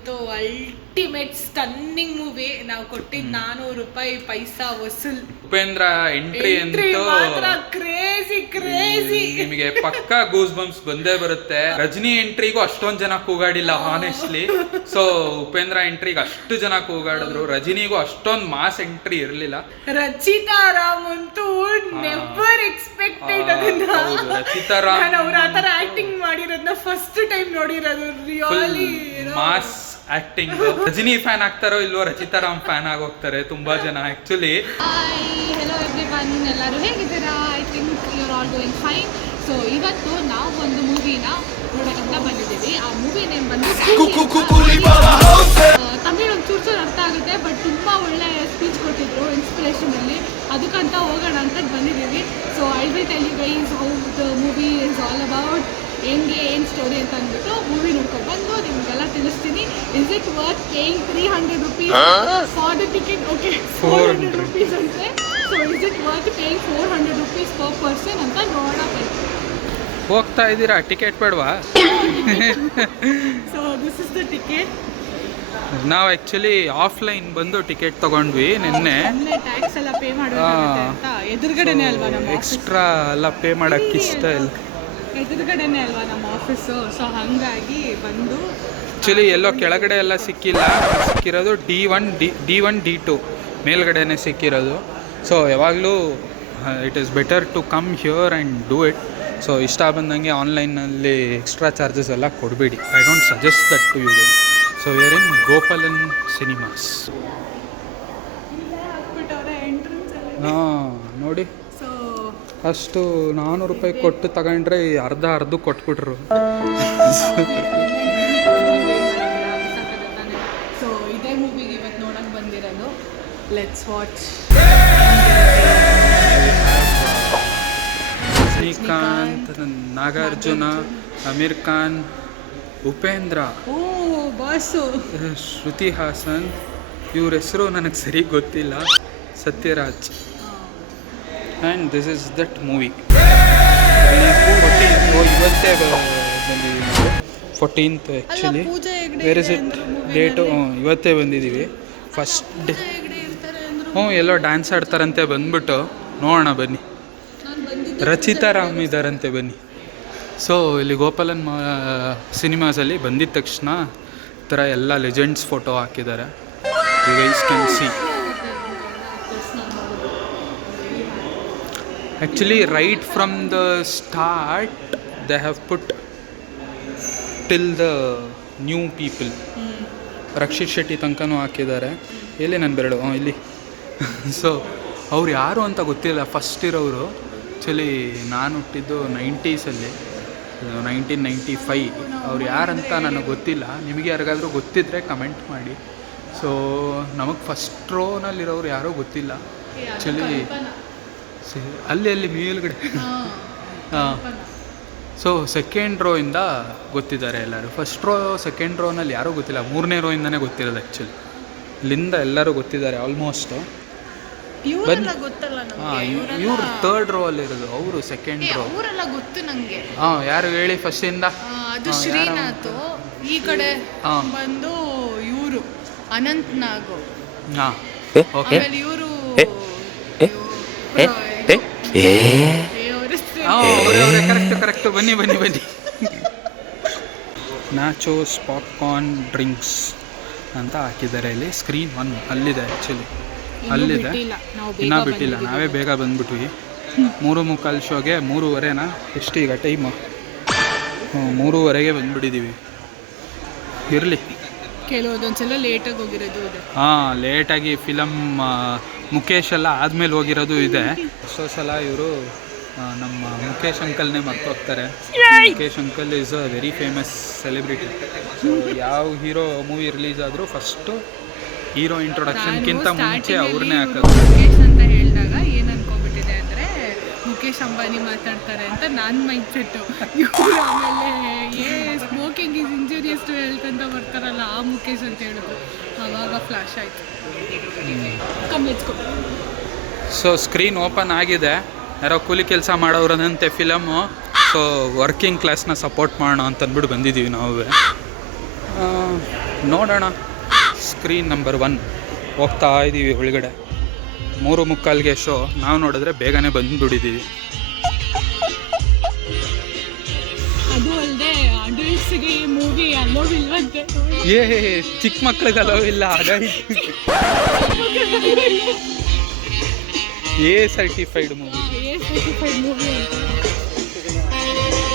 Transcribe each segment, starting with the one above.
ಅಂತೂ ultimate stunning movie. ನಾವು ಕೊಟ್ಟಿದ್ದು ₹400 ಪೈಸಾ ವಸೂಲ್. ಉಪೇಂದ್ರ ಎಂಟ್ರಿ ಅಂತೂ ಕ್ರೇಜಿ. ನಿಮಗೆ ಪಕ್ಕಾ ಗೂಸ್ ಬಂಪ್ಸ್ ಬಂದೇ ಬರುತ್ತೆ. ರಜನಿ ಎಂಟ್ರಿಗೂ ಅಷ್ಟೊಂದ್ ಜನ ಕೂಗಾಡಿಲ್ಲ ಆನೆಸ್ಟ್ಲಿ. ಸೊ ಉಪೇಂದ್ರ ಎಂಟ್ರಿಗೆ ಅಷ್ಟು ಜನ ಕೂಗಾಡಿದ್ರು. ರಜನಿಗೂ ಅಷ್ಟೊಂದ್ ಮಾಸ್ ಎಂಟ್ರಿ ಇರ್ಲಿಲ್ಲ. ರಚಿತಾ ರಾಮ್ ಅಂತೂ ನೆವರ್ ಎಕ್ಸ್ಪೆಕ್ಟೆಡ್ ಅದನ್ನ. ರಚಿತಾ ರಾಮ್ ನಾನು ಅವ್ರ ಆತರ ಆಕ್ಟಿಂಗ್ ಮಾಡಿರೋದನ್ನ ಫಸ್ಟ್ ಟೈಮ್ ನೋಡಿರೋದು. Really mass acting. Rajini fan ಆಗ್ತಾರೋ ಇಲ್ವೋ ರಚಿತಾ ರಾಮ್ ಫ್ಯಾನ್ ಆಗೋಗ್ತಾರೆ ತುಂಬಾ ಜನ ಆಕ್ಚುಲಿ. ಹೆಲೋ ಎವ್ರಿವನ್, ಎಲ್ಲರೂ ಹೇಗಿದ್ದೀರಾ? I think you are all doing fine. So ಇವತ್ತು ನಾವು ಒಂದು ಮೂವಿನ ನೋಡೋಕ್ಕಂತ ಬಂದಿದ್ದೀವಿ. ಆ ಮೂವಿ ನೇಮ್ ಬಂದು ತಮಿಳು ಒಂದು ಚೂರು ಅರ್ಥ ಆಗುತ್ತೆ, ಬಟ್ ತುಂಬ ಒಳ್ಳೆ ಸ್ಪೀಚ್ ಕೊಟ್ಟಿದ್ರು ಇನ್ಸ್ಪಿರೇಷನಲ್ಲಿ. ಅದಕ್ಕಂತ ಹೋಗೋಣ ಅಂತ ಬಂದಿದ್ದೀವಿ. So I will tell you guys how the movie is all about, ಏನು ಸ್ಟೋರಿ ಅಂತ ಅಂದ್ಬಿಟ್ಟು ಮೂವಿ ನೋಡ್ಕೊಂಡು ಬಂದು ನಿಮಗೆಲ್ಲ ತಿಳಿಸ್ತೀನಿ. Is it worth paying ₹300 for the ticket? Okay, ₹400 ಅಂತೆ. So is it worth paying ₹400 per person ಅಂತ ನೋಡೋಣ. ಹೋಗ್ತಾ ಇದ್ದೀರಾ? ಟಿಕೆಟ್ ಬೇಡವಾ? So this is the ticket. ನಾವು ಆ್ಯಕ್ಚುಲಿ ಆಫ್ಲೈನ್ ಬಂದು ಟಿಕೆಟ್ ತೊಗೊಂಡ್ವಿ ನಿನ್ನೆ. ಟ್ಯಾಕ್ಸ್ ಎಲ್ಲ ಪೇ ಮಾಡೋದು ಅಂತ ಎದುರುಗಡೆನೇ ಅಲ್ವಾ ನಮ್ಮ ಎಕ್ಸ್ಟ್ರಾ ಎಲ್ಲ ಪೇ ಮಾಡೋಕ್ಕೆ ಇಷ್ಟ ಇಲ್ಲ. ಎದುರುಗಡೆನೇ ಅಲ್ವಾ ನಮ್ಮ ಆಫೀಸು. ಸೊ ಹಾಗಾಗಿ ಬಂದು ಆ್ಯಕ್ಚುಲಿ ಎಲ್ಲೋ ಕೆಳಗಡೆ ಎಲ್ಲ ಸಿಕ್ಕಿಲ್ಲ, ಸಿಕ್ಕಿರೋದು D1 D2 ಮೇಲ್ಗಡೆನೇ ಸಿಕ್ಕಿರೋದು. ಸೊ ಯಾವಾಗಲೂ it is better to come here and do it. So ಇಷ್ಟ ಬಂದಂಗೆ ಆನ್ಲೈನಲ್ಲಿ ಎಕ್ಸ್ಟ್ರಾ ಚಾರ್ಜಸ್ ಎಲ್ಲ ಕೊಡಬೇಡಿ. I don't suggest that to you guys. So where in Gopalan cinemas. ಹಾಂ ನೋಡಿ, ಅಷ್ಟು ₹400 ಕೊಟ್ಟು ತಗೊಂಡ್ರೆ ಅರ್ಧ ಕೊಟ್ಬಿಟ್ರು. ಸೊ ಇದೇ ಮೂವಿಗೆ ಇವತ್ತು ನೋಡಕ್ಕೆ ಬಂದಿರೋದು. Let's watch. ರಜನಿಕಾಂತ್, ನಾಗಾರ್ಜುನ, ಅಮೀರ್ ಖಾನ್, ಉಪೇಂದ್ರ, ಬಾಸು, ಶ್ರುತಿ ಹಾಸನ್, ಇವ್ರ ಹೆಸರು ನನಗೆ ಸರಿ ಗೊತ್ತಿಲ್ಲ, Sathyaraj. And this is that movie. ಇವತ್ತೇ ಬಂದಿದ್ದೀವಿ, 14th actually. Where is it date? ಇವತ್ತೇ ಬಂದಿದ್ದೀವಿ ಫಸ್ಟ್ ಡೇ. ಎಲ್ಲೋ ಡ್ಯಾನ್ಸ್ ಆಡ್ತಾರಂತೆ, ಬಂದ್ಬಿಟ್ಟು ನೋಡೋಣ ಬನ್ನಿ. ರಚಿತಾ ರಾಮ್ ಇದ್ದಾರಂತೆ, ಬನ್ನಿ. ಸೊ ಇಲ್ಲಿ ಗೋಪಾಲನ್ ಸಿನಿಮಾಸಲ್ಲಿ ಬಂದಿದ್ದ ತಕ್ಷಣ ಈ ಥರ ಎಲ್ಲ ಲೆಜೆಂಡ್ಸ್ ಫೋಟೋ ಹಾಕಿದ್ದಾರೆ. You guys can see. Actually right from the start they have put till the new people. Rakshit Shetty ತನಕನೂ ಹಾಕಿದ್ದಾರೆ. ಎಲ್ಲಿ ನನ್ನ ಬೆರಳು? ಇಲ್ಲಿ. ಸೊ ಅವ್ರು ಯಾರು ಅಂತ ಗೊತ್ತಿಲ್ಲ ಫಸ್ಟ್ ಇರೋರು. ಆ್ಯಕ್ಚುಲಿ ನಾನು ಹುಟ್ಟಿದ್ದು 90sಲ್ಲಿ, 1995. ಅವ್ರು ಯಾರಂತ ನನಗೆ ಗೊತ್ತಿಲ್ಲ. ನಿಮಗೆ ಯಾರಿಗಾದರೂ ಗೊತ್ತಿದ್ದರೆ ಕಮೆಂಟ್ ಮಾಡಿ. ಸೊ ನಮಗೆ ಫಸ್ಟ್ ರೋನಲ್ಲಿರೋರು ಯಾರೋ ಗೊತ್ತಿಲ್ಲ ಆ್ಯಕ್ಚುಲಿ. ಅಲ್ಲಿ ಮೇಲ್ಗಡೆ. ಹಾಂ. ಸೊ ಸೆಕೆಂಡ್ ರೋ ಇಂದ ಗೊತ್ತಿದ್ದಾರೆ ಎಲ್ಲರೂ. ಫಸ್ಟ್ ರೋ ಸೆಕೆಂಡ್ ರೋನಲ್ಲಿ ಯಾರೂ ಗೊತ್ತಿಲ್ಲ. 3ನೇ ರೋ ಇಂದನೇ ಗೊತ್ತಿರೋದು ಆ್ಯಕ್ಚುಲಿ. ಇಲ್ಲಿಂದ ಎಲ್ಲರೂ ಗೊತ್ತಿದ್ದಾರೆ ಆಲ್ಮೋಸ್ಟ್. ಇವ್ರು ಥರ್ಡ್ ರೋ ಅಲ್ಲಿರೋದು, ಅವರು ಸೆಕೆಂಡ್ ರೋ. ಗೊತ್ತು ನನಗೆ. ಹಾಂ, ಯಾರು ಹೇಳಿ ಫಸ್ಟಿಂದ? ಅದು ಶ್ರೀನಾಥ್. ಈ ಕಡೆ ಬಂದು ಇವರು ಅನಂತ್ ನಾಗ್. ಹಾಂ, ಓಕೆ. ಇವರು ಕರೆಕ್ಟ್. ಬನ್ನಿ. ನ್ಯಾಚೋಸ್, ಪಾಪ್ಕಾರ್ನ್, ಡ್ರಿಂಕ್ಸ್ ಅಂತ ಹಾಕಿದ್ದಾರೆ ಇಲ್ಲಿ. ಸ್ಕ್ರೀನ್ 1 ಅಲ್ಲಿದೆ ಆ್ಯಕ್ಚುಲಿ, ಅಲ್ಲಿದೆ. ಇನ್ನೂ ಬಿಟ್ಟಿಲ್ಲ, ನಾವೇ ಬೇಗ ಬಂದ್ಬಿಟ್ವಿ. 3:45 ಶೋಗೆ 3:30ನಾ? ಎಷ್ಟು ಈಗ ಟೈಮು? 3:30ಗೆ ಬಂದುಬಿಟ್ಟಿದ್ದೀವಿ. ಇರಲಿ, ಕೆಲವೊಂದೊಂದ್ಸಲ ಲೇಟಾಗಿ ಹೋಗಿರೋದು ಇದೆ. ಹಾಂ, ಲೇಟಾಗಿ ಫಿಲಮ್ ಮುಖೇಶ್ ಎಲ್ಲ ಆದಮೇಲೆ ಹೋಗಿರೋದು ಇದೆ. ಎಷ್ಟೋ ಸಲ ಇವರು ನಮ್ಮ ಮುಖೇಶ್ ಅಂಕಲ್ನೇ ಮರ್ತೋಗ್ತಾರೆ. Mukesh uncle is a very famous celebrity. So ಯಾವ ಹೀರೋ ಮೂವಿ ರಿಲೀಸ್ ಆದರೂ ಫಸ್ಟು ಹೀರೋ ಇಂಟ್ರೊಡಕ್ಷನ್ಗಿಂತ ಮುಂಚೆ ಅವ್ರನ್ನೇ ಹಾಕೋದು. ಮುಖೇಶ್ ಅಂತ ಹೇಳಿದಾಗ ಏನು ಅನ್ಕೊಂಡ್ಬಿಟ್ಟಿದೆ ಅಂದರೆ ಮುಖೇಶ್ ಅಂಬಾನಿ ಮಾತಾಡ್ತಾರೆ ಅಂತ ನನ್ನ ಮೈಂಡ್ ಸೆಟ್ಟು. ಇವರು ಆಮೇಲೆ smoking is injurious to health ಅಂತ ಬರ್ತಾರಲ್ಲ, ಆ ಮುಖೇಶ್ ಅಂತ ಹೇಳಿದ್ರು. ಆವಾಗ ಫ್ಲಾಶ್ ಆಯಿತು. ಕಮ್ಮಿಚ್ಕೊ. ಸೊ ಸ್ಕ್ರೀನ್ ಓಪನ್ ಆಗಿದೆ. ಯಾರೋ ಕೂಲಿ ಕೆಲಸ ಮಾಡೋರಂತೆ ಫಿಲಮು. ಸೊ ವರ್ಕಿಂಗ್ ಕ್ಲಾಸ್ನ ಸಪೋರ್ಟ್ ಮಾಡೋಣ ಅಂತ ಅಂದ್ಬಿಟ್ಟು ಬಂದಿದ್ದೀವಿ ನಾವು. ನೋಡೋಣ. ಸ್ಕ್ರೀನ್ ನಂಬರ್ 1 ಹೋಗ್ತಾ ಇದ್ದೀವಿ ಒಳಗಡೆ. 3:45ಗೆ ಶೋ. ನಾವು ನೋಡಿದ್ರೆ ಬೇಗನೆ ಬಂದುಬಿಟ್ಟಿದ್ದೀವಿ. ಅದು ಅಲ್ಲದೆ ಅಡಲ್ಟ್ಸ್ಗೆ ಈ ಮೂವಿ ಅಲ್ಲೋವಿಲ್ವಂತೆ. ಚಿಕ್ಕ ಮಕ್ಳಿಗೆ ಅಲೋವಿಲ್ಲ. A certified movie.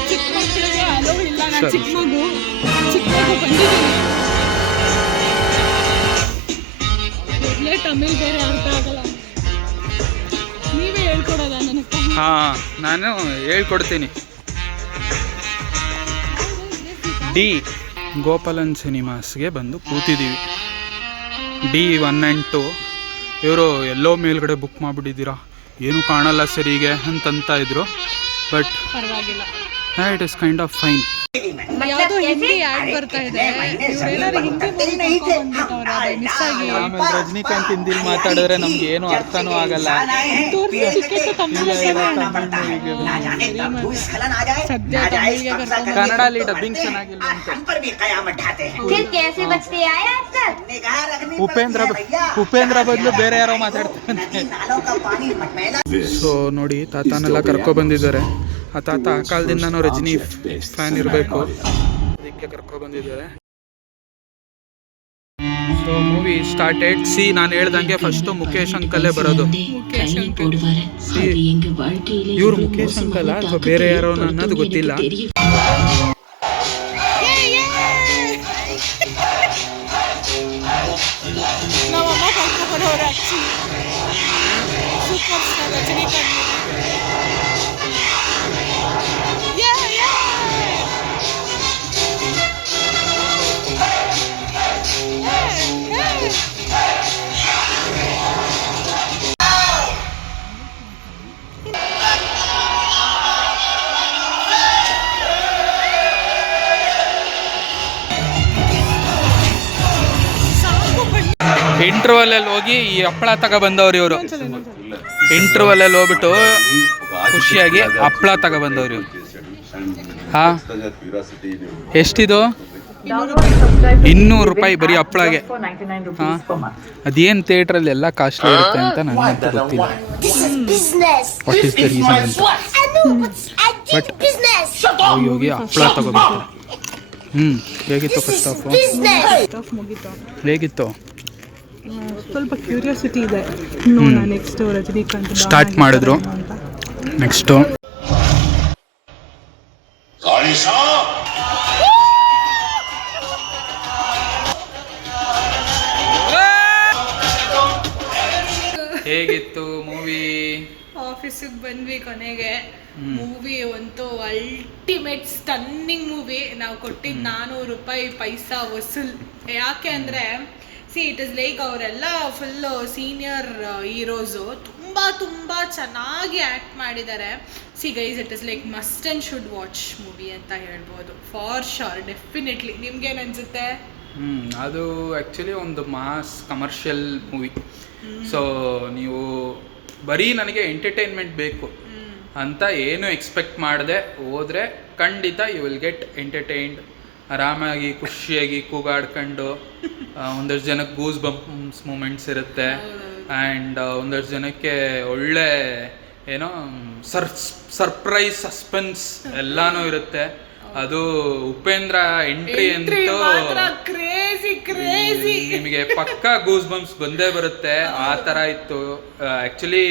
ಚಿಕ್ಕ ಮಕ್ಕಳಿಗೆ ಅಲೋವಿಲ್ಲ. ನಾನು ಚಿಕ್ಕ ಮಗು ಬಂದಿದ್ದೀನಿ. ಮೊದಲೇ ತಮಿಳ್ ಬೇರೆ ಅರ್ಥ ಆಗಲ್ಲ. ನೀವೇ ಹೇಳ್ಕೊಡೋದ ನನಗೆ? ಹಾಂ, ನಾನು ಹೇಳ್ಕೊಡ್ತೀನಿ. ಡಿ ಗೋಪಾಲನ್ ಸಿನಿಮಾಸ್ಗೆ ಬಂದು ಕೂತಿದ್ದೀವಿ. D1 and 2. ಇವರು ಎಲ್ಲೋ ಮೇಲ್ಗಡೆ ಬುಕ್ ಮಾಡಿಬಿಟ್ಟಿದ್ದೀರಾ, ಏನೂ ಕಾಣಲ್ಲ ಸರಿಗೆ ಅಂತಂತ ಇದ್ರು. ಬಟ್ ಪರವಾಗಿಲ್ಲ, it is kind of fine. ಯಾವುದೋ ಹಿಂದಿ ಆ್ಯಡ್ ಬರ್ತಾ ಇದೆ. ಇವರೆಲ್ಲರೂ ಹಿಂದಿ ಮೂವಿ ನೋಡ್ಕೊಂಡ್ಬಂದ್ಬಿಟ್ಟವ್ರೆ. ಅದೇ ಮಿಸ್ ಆಗಿ. ಆಮೇಲೆ ರಜನಿಕಾಂತ್ ಹಿಂದಿಲಿ ಮಾತಾಡಿದ್ರೆ ನಮ್ಗೆ ಏನೂ ಅರ್ಥನೂ ಆಗಲ್ಲ. ಟಿಕೆಟ್ ಸದ್ಯ ತಮಿಳಿಗೆ ಕನ್ನಡಲ್ಲಿ ಡಬ್ಬಿಂಗ್ ಚೆನ್ನಾಗಿಲ್ಲ ಅಂತ. ಉಪೇಂದ್ರ ಬದಲು ಬೇರೆ ಯಾರೋ ಮಾತಾಡ್ತಾರೆ. ಸೊ ನೋಡಿ, ತಾತನೆಲ್ಲ ಕರ್ಕೊಬಂದಿದ್ದಾರೆ. ಆ ತಾತ ಆ ಕಾಲದಿಂದನೂ ರಜನಿ ಫ್ಯಾನ್ ಇರಬೇಕು, ಅದಕ್ಕೆ ಕರ್ಕೊಬಂದಿದ್ದಾರೆ. So movie started. ನಾನು ಹೇಳ್ದಂಗೆ ಫಸ್ಟು ಮುಖೇಶ್ ಅಂಕಲೇ ಬರೋದು. ಇವ್ರು ಮುಖೇಶ್ ಅಂಕಲ್ ಅಥವಾ ಬೇರೆ ಯಾರೋ ಅನ್ನೋದು ಗೊತ್ತಿಲ್ಲ. ನಮ್ಮಮ್ಮ ಕರ್ಕೊಬರೋರು ಆ್ಯಕ್ಚುಲಿ ಸೂಪರ್ ಸ್ಟಾರ್ ರಜನಿಕಾಂತ್. ಇಂಟರ್ವಲಲ್ಲಿ ಹೋಗಿ ಈ ಹಪ್ಪಳ ತಗೊಬಂದವ್ರು ಇವರು. ಇಂಟರ್ವಲಲ್ಲಿ ಹೋಗ್ಬಿಟ್ಟು ಖುಷಿಯಾಗಿ ಹಪ್ಪಳ ತಗೊಬಂದವ್ರು ಇವರು. ಹಾಂ, ಎಷ್ಟಿದು? 200 ರೂಪಾಯಿ ಬರೀ ಹಪ್ಪಳಗೆ. ಹಾಂ, ಅದೇನು ಥಿಯೇಟ್ರಲ್ಲಿ ಎಲ್ಲ ಕಾಸ್ಟ್ಲಿ ಇರುತ್ತೆ ಅಂತ ನನಗಂತೂ ಗೊತ್ತಿಲ್ಲ. ವಾಟ್ ಈಸ್ ದ ರೀಸನ್ ಅಂತ. ಬಟ್ ಹೋಗಿ ಹಪ್ಪಳ ತಗೋಬೇಕು. ಹೇಗಿತ್ತು ಫಸ್ಟ್ ಹಾಫು? ಹೇಗಿತ್ತು? ಸ್ವಲ್ಪ ಕ್ಯೂರಿಯಾಸಿಟಿ ಇದೆ. ನೆಕ್ಸ್ಟ್ ರಜನಿಕಾಂತ್ ಸ್ಟಾರ್ಟ್ ಮಾಡಿದ್ರು. ನೆಕ್ಸ್ಟು ಹೇಗಿತ್ತು ಮೂವಿ? ಆಫೀಸಿಗೆ ಬಂದ್ವಿ ಕೊನೆಗೆ. ಮೂವಿ ಅಂತೂ ಅಲ್ಟಿಮೇಟ್ ಸ್ಟನ್ನಿಂಗ್ ಮೂವಿ. ನಾವು ಕೊಟ್ಟಿದ್ದು 400 ರೂಪಾಯಿ ಪೈಸಾ ವಸೂಲ್. ಯಾಕೆ ಅಂದರೆ ಇಟ್ ಇಸ್ ಲೈಕ್ ಅವರೆಲ್ಲ ಫುಲ್ಲು ಸೀನಿಯರ್ ಹೀರೋಸು. ತುಂಬ ಚೆನ್ನಾಗಿ ಆ್ಯಕ್ಟ್ ಮಾಡಿದ್ದಾರೆ. Guys, it is like must and should watch movie ಅಂತ ಹೇಳ್ಬೋದು. For sure, definitely. ನಿಮ್ಗೇನು ಅನಿಸುತ್ತೆ? ಅದು ಆ್ಯಕ್ಚುಲಿ ಒಂದು ಮಾಸ್ ಕಮರ್ಷಿಯಲ್ ಮೂವಿ. ಸೊ ನೀವು ಬರೀ ನನಗೆ ಎಂಟರ್ಟೈನ್ಮೆಂಟ್ ಬೇಕು ಅಂತ ಏನು ಎಕ್ಸ್ಪೆಕ್ಟ್ ಮಾಡದೆ ಹೋದರೆ ಖಂಡಿತ ಯು ವಿಲ್ ಗೆಟ್ ಎಂಟರ್ಟೈನ್ಡ್. ಆರಾಮಾಗಿ ಖುಷಿಯಾಗಿ ಕೂಗಾಡ್ಕೊಂಡು ಒಂದಷ್ಟು ಜನಕ್ಕೆ ಗೂಸ್ ಬಂಪ್ಸ್ ಮೂಮೆಂಟ್ಸ್ ಇರುತ್ತೆ. ಆ್ಯಂಡ್ ಒಂದಷ್ಟು ಜನಕ್ಕೆ ಒಳ್ಳೆ ಏನೋ ಸರ್ಪ್ರೈಸ್ ಸಸ್ಪೆನ್ಸ್ ಎಲ್ಲಾನು ಇರುತ್ತೆ. ಅದು ಉಪೇಂದ್ರ ಎಂಟ್ರಿ ಅಂತೂ ನಿಮಗೆ ಪಕ್ಕಾ ಗೂಸ್ ಬಂಪ್ಸ್ ಬಂದೇ ಬರುತ್ತೆ. ಆ ಥರ ಇತ್ತು. ಆ್ಯಕ್ಚುಲಿ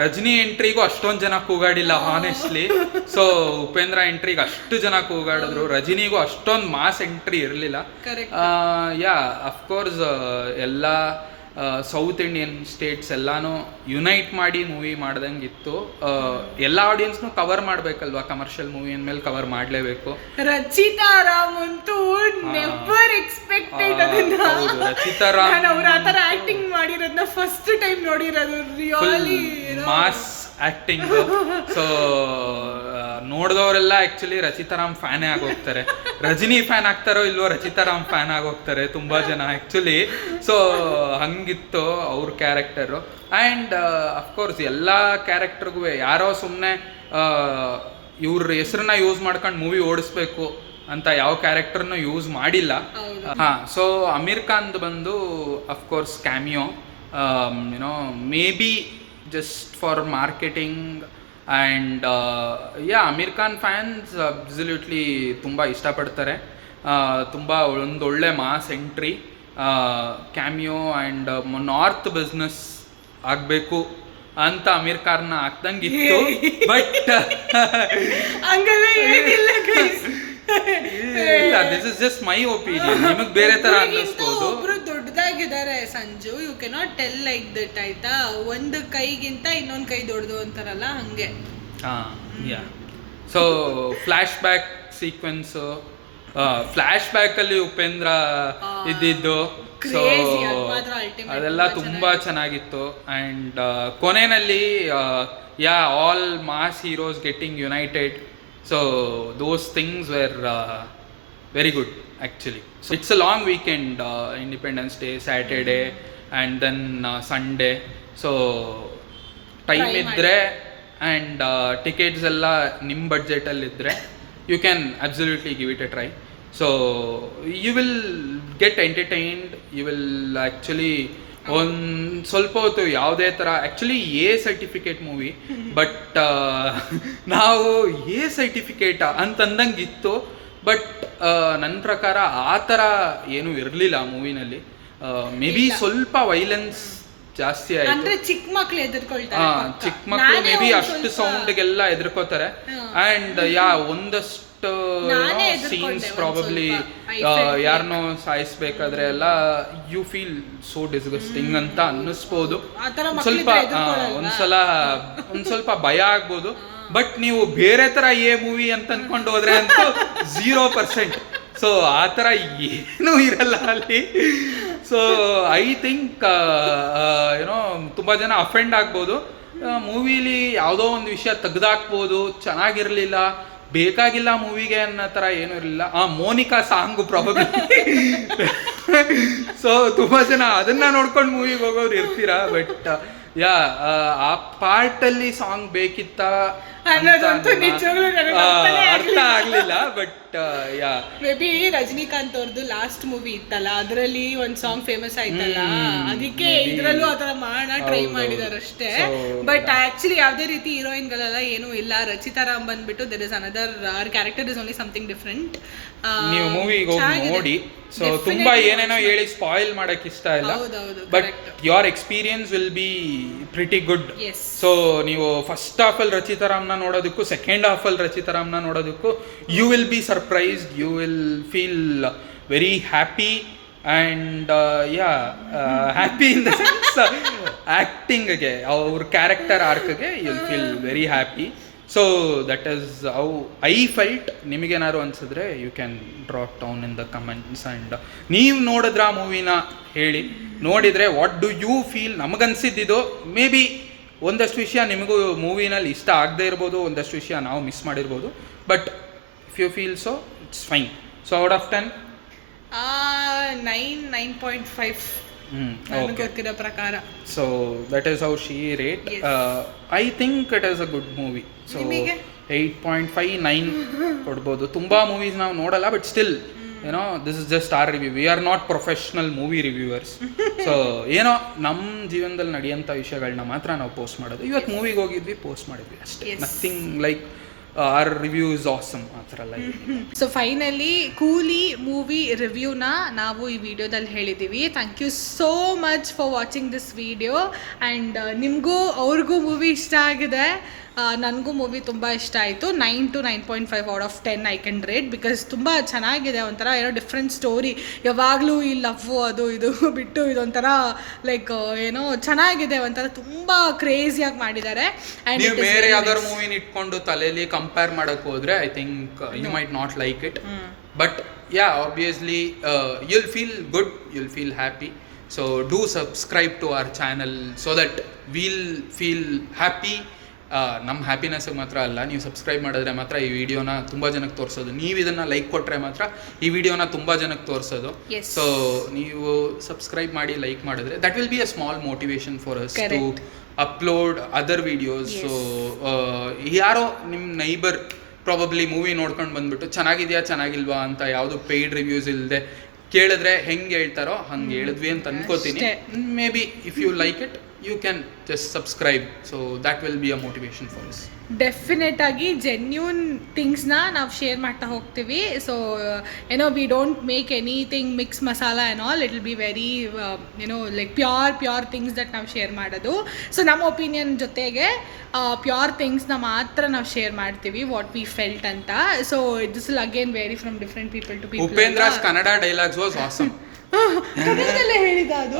ರಜನಿ ಎಂಟ್ರಿಗೂ ಅಷ್ಟೊಂದು ಜನ ಕೂಗಾಡಿಲ್ಲ ಹಾನೆಸ್ಟ್ಲಿ. ಸೊ ಉಪೇಂದ್ರ ಎಂಟ್ರಿಗೆ ಅಷ್ಟು ಜನ ಕೂಗಾಡಿದ್ರು. ರಜನಿಗೂ ಅಷ್ಟೊಂದು ಮಾಸ್ ಎಂಟ್ರಿ ಇರಲಿಲ್ಲ. ಅಫ್ಕೋರ್ಸ್ ಎಲ್ಲ ಸೌತ್ ಇಂಡಿಯನ್ ಸ್ಟೇಟ್ಸ್ ಎಲ್ಲಾನು ಯುನೈಟ್ ಮಾಡಿ ಮೂವಿ ಮಾಡ್ದಂಗಿತ್ತು. ಎಲ್ಲ ಆಡಿಯನ್ಸ್ನು ಕವರ್ ಮಾಡಬೇಕಲ್ವಾ, ಕಮರ್ಷಿಯಲ್ ಮೂವಿ ಅಂದಮೇಲೆ ಕವರ್ ಮಾಡಲೇಬೇಕು. ರಚಿತಾ ರಾಮ್ ಅಂತೂ ನೆವರ್ ಎಕ್ಸ್ಪೆಕ್ಟೆಡ್. ರಚಿತಾ ರಾಮ್ ಅವ್ರ ಆ ಥರ ಆಕ್ಟಿಂಗ್ ಮಾಡಿರೋದನ್ನ ಫಸ್ಟ್ ಟೈಮ್ ನೋಡಿರೋದು. Really mass acting. ಸೊ ನೋಡಿದವರೆಲ್ಲ ಆ್ಯಕ್ಚುಲಿ ರಚಿತಾರಾಮ್ ಫ್ಯಾನೇ ಆಗೋಗ್ತಾರೆ. ರಜನಿ ಫ್ಯಾನ್ ಆಗ್ತಾರೋ ಇಲ್ವೋ, ರಚಿತಾರಾಮ್ ಫ್ಯಾನ್ ಆಗೋಗ್ತಾರೆ ತುಂಬ ಜನ ಆ್ಯಕ್ಚುಲಿ. ಸೊ ಹಂಗಿತ್ತು ಅವ್ರ ಕ್ಯಾರೆಕ್ಟರು. ಆ್ಯಂಡ್ ಅಫ್ಕೋರ್ಸ್ ಎಲ್ಲ ಕ್ಯಾರೆಕ್ಟರ್ಗೂ ಯಾರೋ ಸುಮ್ಮನೆ ಇವ್ರ ಹೆಸ್ರನ್ನ ಯೂಸ್ ಮಾಡ್ಕೊಂಡು ಮೂವಿ ಓಡಿಸ್ಬೇಕು ಅಂತ ಯಾವ ಕ್ಯಾರೆಕ್ಟರ್ನು ಯೂಸ್ ಮಾಡಿಲ್ಲ. ಹಾಂ, ಸೊ ಅಮೀರ್ ಖಾನ್ದು ಬಂದು of course cameo, you know maybe just for marketing and Aamir Khan fans absolutely ತುಂಬ ಇಷ್ಟಪಡ್ತಾರೆ. ತುಂಬ ಒಂದೊಳ್ಳೆ mass entry, cameo and north business ಆಗಬೇಕು ಅಂತ ಅಮೀರ್ ಖಾನ್ನ ಹಾಕ್ದಂಗಿತ್ತು. ಬಟ್ ಇಲ್ಲ, this is just my opinion. ನಿಮಗೆ ಬೇರೆ ತರ ಅನ್ನಿಸ್ಬೋದು. ಒಬ್ರು ದೊಡ್ಡದಾಗಿದ್ದಾರೆ Sanju, you cannot tell like that, ಆಯ್ತಾ? ಒಂದು ಕೈಗಿಂತ ಇನ್ನೊಂದು ಕೈ ದೊಡ್ಡದು ಅಂತಾರಲ್ಲ, ಹಂಗೆ. So flash back sequence, flash back ಅಲ್ಲಿ ಉಪೇಂದ್ರ ಇದ್ದಿದ್ದು, ಸೊ ಅದೆಲ್ಲ ತುಂಬಾ ಚೆನ್ನಾಗಿತ್ತು. ಅಂಡ್ ಕೊನೆಯಲ್ಲಿ all mass heroes getting united, so those things were very good actually. So it's a long weekend, Independence Day, Saturday and then Sunday, so time idre and tickets ella nim budget alli idre you can absolutely give it a try. So you will get entertained, you will actually ಒಂದು ಸ್ವಲ್ಪ ಹೊತ್ತು ಯಾವುದೇ ಥರ actually certificate movie, but ನಾವು certificate ಅಂತಂದಂಗೆ ಇತ್ತು. But ನನ್ನ ಪ್ರಕಾರ ಆ ಥರ ಏನೂ ಇರಲಿಲ್ಲ ಆ ಮೂವಿನಲ್ಲಿ. ಮೇ ಬಿ ಸ್ವಲ್ಪ ವೈಲೆನ್ಸ್ ಜಾಸ್ತಿ ಆಯಿತು. ಚಿಕ್ಕ ಮಕ್ಳು ಎದುರ್ಕೊಳ್ತಾರೆ, ಚಿಕ್ಕ ಮಕ್ಕಳು ಮೇ ಬಿ ಅಷ್ಟು ಸೌಂಡ್ಗೆಲ್ಲ ಎದುರ್ಕೋತಾರೆ. ಆ್ಯಂಡ್ ಒಂದಷ್ಟು ಸೀನ್ಸ್ ಪ್ರಾಬಬ್ಲಿ ಯಾರನ್ನೋ ಸಾಯಿಸ್ಬೇಕಾದ್ರೆ ಎಲ್ಲ ಯು ಫೀಲ್ ಸೋ ಡಿಸ್ಗಸ್ಟಿಂಗ್ ಅಂತ ಅನ್ನಿಸ್ಬೋದು. ಸ್ವಲ್ಪ ಒಂದ್ ಸ್ವಲ್ಪ ಭಯ ಆಗ್ಬೋದು. ಬಟ್ ನೀವು ಬೇರೆ ತರ ಮೂವಿ ಅಂತ ಅನ್ಕೊಂಡು ಹೋದ್ರೆ ಅಂತೂ 0%. ಸೊ ಆ ಥರ ಏನೂ ಇರಲ್ಲ ಅಲ್ಲಿ. ಸೊ ಐ ಥಿಂಕ್ ಏನೋ ತುಂಬ ಜನ ಅಫೆಂಡ್ ಆಗ್ಬೋದು. ಮೂವಿಲಿ ಯಾವುದೋ ಒಂದು ವಿಷಯ ತೆಗ್ದಾಕ್ಬೋದು, ಚೆನ್ನಾಗಿರಲಿಲ್ಲ, ಬೇಕಾಗಿಲ್ಲ ಮೂವಿಗೆ ಅನ್ನೋ ಥರ ಏನೂ ಇರಲಿಲ್ಲ. ಮೋನಿಕಾ ಸಾಂಗು ಪ್ರಾಬಬ್ಲಿ ಸೊ ತುಂಬ ಜನ ಅದನ್ನ ನೋಡ್ಕೊಂಡು ಮೂವಿಗೆ ಹೋಗೋರು ಇರ್ತೀರಾ. ಬಟ್ ಆ ಪಾರ್ಟಲ್ಲಿ ಸಾಂಗ್ ಬೇಕಿತ್ತ ಅರ್ಥ ಆಗ್ಲಿಲ್ಲ. ಬಟ್ ಮೇ ಬಿ ರಜನಿಕಾಂತ್ ಅವ್ರದ್ದು ಲಾಸ್ಟ್ ಮೂವಿ ಇತ್ತಲ್ಲ, ಅದರಲ್ಲಿ ಒಂದ್ ಸಾಂಗ್ ಫೇಮಸ್ ಆಯ್ತಲ್ಲ, ಅದಕ್ಕೆ ಇದ್ರಲ್ಲೂ ಆತರ ಮಾಡೋಣ ಟ್ರೈ ಮಾಡಿದಾರೆ ಅಷ್ಟೇ. ಬಟ್ ಆಕ್ಚುಲಿ ಯಾವ್ದೇ ರೀತಿ ಹೀರೋಯಿನ್ ಗಳೆಲ್ಲ ಏನೂ ಇಲ್ಲ. ರಚಿತಾ ರಾಮ್ ಬಂದ್ಬಿಟ್ಟು ದೇರ್ ಇಸ್ ಅನದರ್, ಅವರ್ character is only something different. ನೀವು ಮೂವಿಗೆ ಹೋಗಿ ನೋಡಿ. ಸೊ ತುಂಬಾ ಏನೇನೋ ಹೇಳಿ ಸ್ಪಾಯಿಲ್ ಮಾಡಕ್ ಇಷ್ಟ ಇಲ್ಲ, but your experience will be pretty good. So ನೀವು ಫಸ್ಟ್ ಹಾಫ್ ಅಲ್ಲಿ ರಚಿತಾ ರಾಮ್ನ ನೋಡೋದಕ್ಕೂ ಸೆಕೆಂಡ್ ಹಾಫ್ ಅಲ್ಲಿ ರಚಿತಾ ರಾಮ್ನ ನೋಡೋದಕ್ಕೂ you will be surprised, you will feel very happy and happy in the sense ಆ್ಯಕ್ಟಿಂಗ್ಗೆ, ಅವ್ರ ಕ್ಯಾರೆಕ್ಟರ್ ಆರ್ಕ್ಗೆ you will feel very happy. So that is how I felt. ನಿಮಗೇನಾದ್ರು ಅನ್ಸಿದ್ರೆ you can drop down in the comments. And ನೀವು ನೋಡಿದ್ರೆ ಆ ಮೂವಿನ ಹೇಳಿ, ನೋಡಿದರೆ ವಾಟ್ ಡು ಯು ಫೀಲ್. ನಮಗನ್ಸಿದ್ದು ಮೇ ಬಿ ಒಂದಷ್ಟು ವಿಷಯ ನಿಮಗೂ ಮೂವಿನಲ್ಲಿ ಇಷ್ಟ ಆಗದೆ ಇರ್ಬೋದು, ಒಂದಷ್ಟು ವಿಷಯ ನಾವು ಮಿಸ್ ಮಾಡಿರ್ಬೋದು. But if you feel so it's fine. So out of 10 9.5 ಗೊತ್ತಿರೋ ಪ್ರಕಾರ. So that is how she rate. I think it is a good movie. So 8.5 9 ಕೊಡ್ಬೋದು. ತುಂಬ ಮೂವೀಸ್ ನಾವು ನೋಡಲ್ಲ, ಬಟ್ ಸ್ಟಿಲ್ ಏನೋ this is just our review. We are not professional movie reviewers. So ಏನೋ ನಮ್ಮ ಜೀವನದಲ್ಲಿ ನಡೆಯೋಂಥ ವಿಷಯಗಳನ್ನ ಮಾತ್ರ ನಾವು ಪೋಸ್ಟ್ ಮಾಡೋದು. ಇವತ್ತು ಮೂವಿಗೆ ಹೋಗಿದ್ವಿ, ಪೋಸ್ಟ್ ಮಾಡಿದ್ವಿ ಅಷ್ಟೇ. Nothing like our review is awesome ಆ ಥರ ಅಲ್ಲ. ಸೊ ಫೈನಲಿ ಕೂಲಿ ಮೂವಿ ರಿವ್ಯೂನ ನಾವು ಈ ವಿಡಿಯೋದಲ್ಲಿ ಹೇಳಿದ್ದೀವಿ. Thank you so much for watching this video. And ನಿಮಗೂ ಅವ್ರಿಗೂ ಮೂವಿ ಇಷ್ಟ ಆಗಿದೆ, ನನಗೂ ಮೂವಿ ತುಂಬ ಇಷ್ಟ ಆಯಿತು. 9 to 9.5 out of 10 I can rate, because ತುಂಬ ಚೆನ್ನಾಗಿದೆ. ಒಂಥರ ಏನೋ ಡಿಫ್ರೆಂಟ್ ಸ್ಟೋರಿ, ಯಾವಾಗಲೂ ಈ ಲವ್ ಅದು ಇದು ಬಿಟ್ಟು ಇದೊಂಥರ ಲೈಕ್ ಏನೋ ಚೆನ್ನಾಗಿದೆ, ಒಂಥರ ತುಂಬ ಕ್ರೇಜಿಯಾಗಿ ಮಾಡಿದ್ದಾರೆ. ನೀವು ಬೇರೆ ಯಾವ್ದಾದ್ರು ಮೂವಿನ ಇಟ್ಕೊಂಡು ತಲೆಯಲ್ಲಿ ಕಂಪೇರ್ ಮಾಡೋಕ್ಕೆ ಹೋದರೆ I think you might not like it. But obviously you'll feel good, you'll feel happy. So do subscribe to our channel so that we'll feel happy. ನಮ್ಮ ಹ್ಯಾಪಿನೆಸ್ಗೆ ಮಾತ್ರ ಅಲ್ಲ, ನೀವು ಸಬ್ಸ್ಕ್ರೈಬ್ ಮಾಡಿದ್ರೆ ಮಾತ್ರ ಈ ವಿಡಿಯೋನ ತುಂಬ ಜನಕ್ಕೆ ತೋರಿಸೋದು. ನೀವು ಇದನ್ನು ಲೈಕ್ ಕೊಟ್ಟರೆ ಮಾತ್ರ ಈ ವಿಡಿಯೋನ ತುಂಬ ಜನಕ್ಕೆ ತೋರಿಸೋದು. ಸೊ ನೀವು ಸಬ್ಸ್ಕ್ರೈಬ್ ಮಾಡಿ ಲೈಕ್ ಮಾಡಿದ್ರೆ that will be a small motivation for us to upload other videos. So ಯಾರೋ ನಿಮ್ಮ ನೈಬರ್ ಪ್ರಾಬಬ್ಲಿ ಮೂವಿ ನೋಡ್ಕೊಂಡು ಬಂದ್ಬಿಟ್ಟು ಚೆನ್ನಾಗಿದೆಯಾ ಚೆನ್ನಾಗಿಲ್ವಾ ಅಂತ ಯಾವುದು ಪೇಯ್ಡ್ ರಿವ್ಯೂಸ್ ಇಲ್ಲದೆ ಕೇಳಿದ್ರೆ ಹೆಂಗೆ ಹೇಳ್ತಾರೋ ಹಂಗೆ ಹೇಳಿದ್ವಿ ಅಂತ ಅನ್ಕೋತೀನಿ. Maybe if you like it you can just subscribe, so that will be a motivation for us. Definite ಆಗಿ ಜೆನ್ಯೂನ್ ಥಿಂಗ್ಸ್ನ ನಾವು ಶೇರ್ ಮಾಡ್ತಾ ಹೋಗ್ತೀವಿ. ಸೊ ಏನೋ we don't make anything mix masala and all, it will be very ಏನೋ like pure things that ನಾವು share ಮಾಡೋದು. So ನಮ್ಮ ಒಪಿನಿಯನ್ ಜೊತೆಗೆ ಪ್ಯೂರ್ ಥಿಂಗ್ಸ್ನ ಮಾತ್ರ ನಾವು ಶೇರ್ ಮಾಡ್ತೀವಿ, ವಾಟ್ ವಿ ಫೆಲ್ಟ್ ಅಂತ. So this will again very from different people to people. Upendra's Kannada dialogues was awesome. ಕನ್ನಡದಲ್ಲೇ ಹೇಳಿದ ಅದು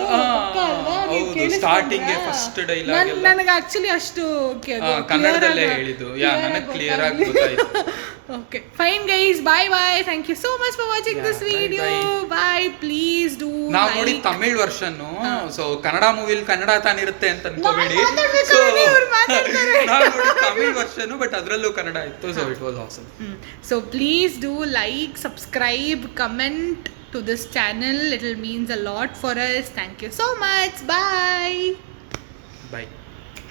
ಸ್ಟಾರ್ಟಿಂಗ್ ಫಸ್ಟ್ ಡೈಲಾಗ್ ನನಗೆ ಆಕ್ಚುಲಿ ಅಷ್ಟು ಕನ್ನಡದಲ್ಲೇ ಹೇಳಿದ್ದು. ನನಗೆ ಕ್ಲಿಯರ್ ಆಗಿ ಗೊತ್ತಾಯ್ತು. Okay fine guys, bye bye, thank you so much for watching this video. Bye, please do. ನಾವು ನೋಡಿ ತಮಿಳ್ ವರ್ಷನ್, ಸೊ ಕನ್ನಡ ಮೂವಿಲಿ ಕನ್ನಡ ತಾನಿರುತ್ತೆ ಅಂತ ಅನ್ಕೋಬೇಡಿ. ನಾವು ನೋಡಿ ತಮಿಳ್ ವರ್ಷನ್, ಬಟ್ ಅದರಲ್ಲೂ ಕನ್ನಡ ಇತ್ತು. So it was awesome. So please do like, subscribe, comment to this channel. It means a lot for us. Thank you so much. Bye. Bye.